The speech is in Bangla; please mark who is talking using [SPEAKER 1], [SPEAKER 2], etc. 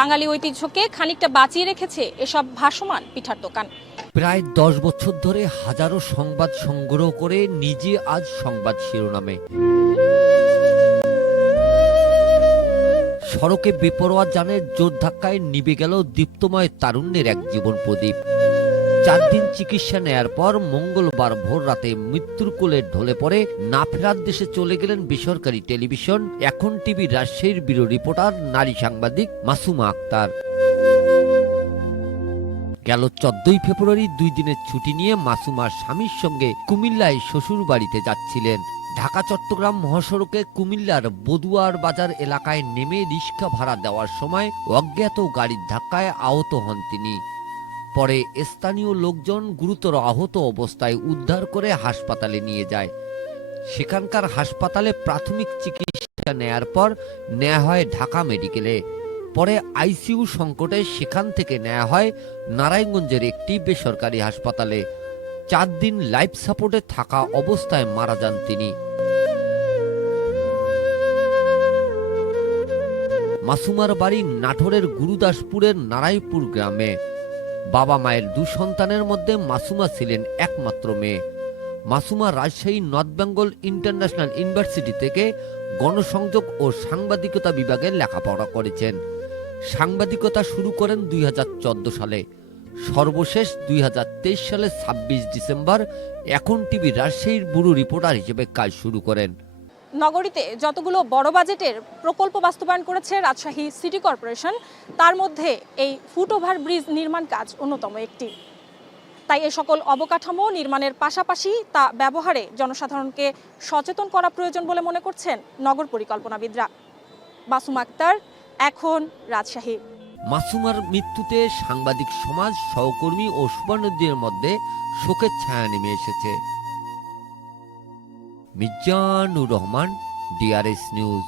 [SPEAKER 1] বাঙালি ঐতিহ্যকে খানিকটা বাঁচিয়ে রেখেছে এসব ভাসমান পিঠার দোকান।
[SPEAKER 2] প্রায় দশ বছর ধরে হাজারো সংবাদ সংগ্রহ করে নিজে আজ সংবাদ শিরোনামে। সড়কে বেপরোয়া যানের জোর ধাক্কায় নিবে গেল দীপ্তময় তারুণ্যের এক জীবন প্রদীপ। চার দিন চিকিৎসা নেয়ার পর মঙ্গলবার ভোর রাতে মৃত্যুর কোলে ঢলে পড়ে না ফেরার দেশে চলে গেলেন বেসরকারি টেলিভিশন, এখন টিভি রাজশাহীর ব্যুরো রিপোর্টার, নারী সাংবাদিক মাসুমা আক্তার। গেল চোদ্দই ফেব্রুয়ারি দুই দিনের ছুটি নিয়ে মাসুমার স্বামীর সঙ্গে কুমিল্লায় শ্বশুর বাড়িতে যাচ্ছিলেন। ঢাকা, চট্টগ্রাম মহাসড়কে কুমিল্লার বদুয়ার বাজার এলাকায় নেমে রিক্সা ভাড়া দেওয়ার সময় অজ্ঞাত গাড়ির ধাক্কায় আহত হন তিনি। পরে স্থানীয় লোকজন গুরুতর আহত অবস্থায় উদ্ধার করে হাসপাতালে নিয়ে যায়। সেখানকার হাসপাতালে প্রাথমিক চিকিৎসা নেয়ার পর নেওয়া হয় ঢাকা মেডিকেলে। পরে আইসিইউ সংকটে সেখান থেকে নেওয়া হয় নারায়ণগঞ্জের একটি বেসরকারি হাসপাতালে। চার দিন লাইফ সাপোর্টে থাকা অবস্থায় মারা যান তিনি। মাসুমার বাড়ি নাটোরের গুরুদাসপুরের নারায়ণপুর গ্রামে। বাবা মায়ের দু সন্তানের মধ্যে মাসুমা ছিলেন একমাত্র মেয়ে। Masuma Rajshahi north Bengal international university থেকে গণসংযোগ ও সাংবাদিকতা বিভাগে লেখাপড়া করেছেন। সাংবাদিকতা শুরু করেন দুই হাজার চোদ্দ সালে। সর্বশেষ দুই হাজার তেইশ সালে ছাব্বিশ ডিসেম্বর এখন টিভি রাজশাহীর বুড়ো রিপোর্টার হিসেবে কাজ শুরু করেন।
[SPEAKER 1] নগরীতে যতগুলো বড় বাজেটের প্রকল্প বাস্তবায়ন করেছে রাজশাহী সিটি কর্পোরেশন, তার মধ্যে এই ফুটওভার ব্রিজ নির্মাণ কাজ অন্যতম একটি। তাই এ সকল অবকাঠামো নির্মাণের পাশাপাশি তা ব্যবহারে জনসাধারণকে সচেতন করা প্রয়োজন বলে মনে করছেন নগর পরিকল্পনাবিদরা। বাসুম আক্তার, এখন রাজশাহী।
[SPEAKER 2] মাসুমার মৃত্যুতে সাংবাদিক সমাজ, সহকর্মী ও সুবর্ণদের মধ্যে শোকের ছায়া নেমে এসেছে। মির্জানুর রহমান ডিআরএস নিউজ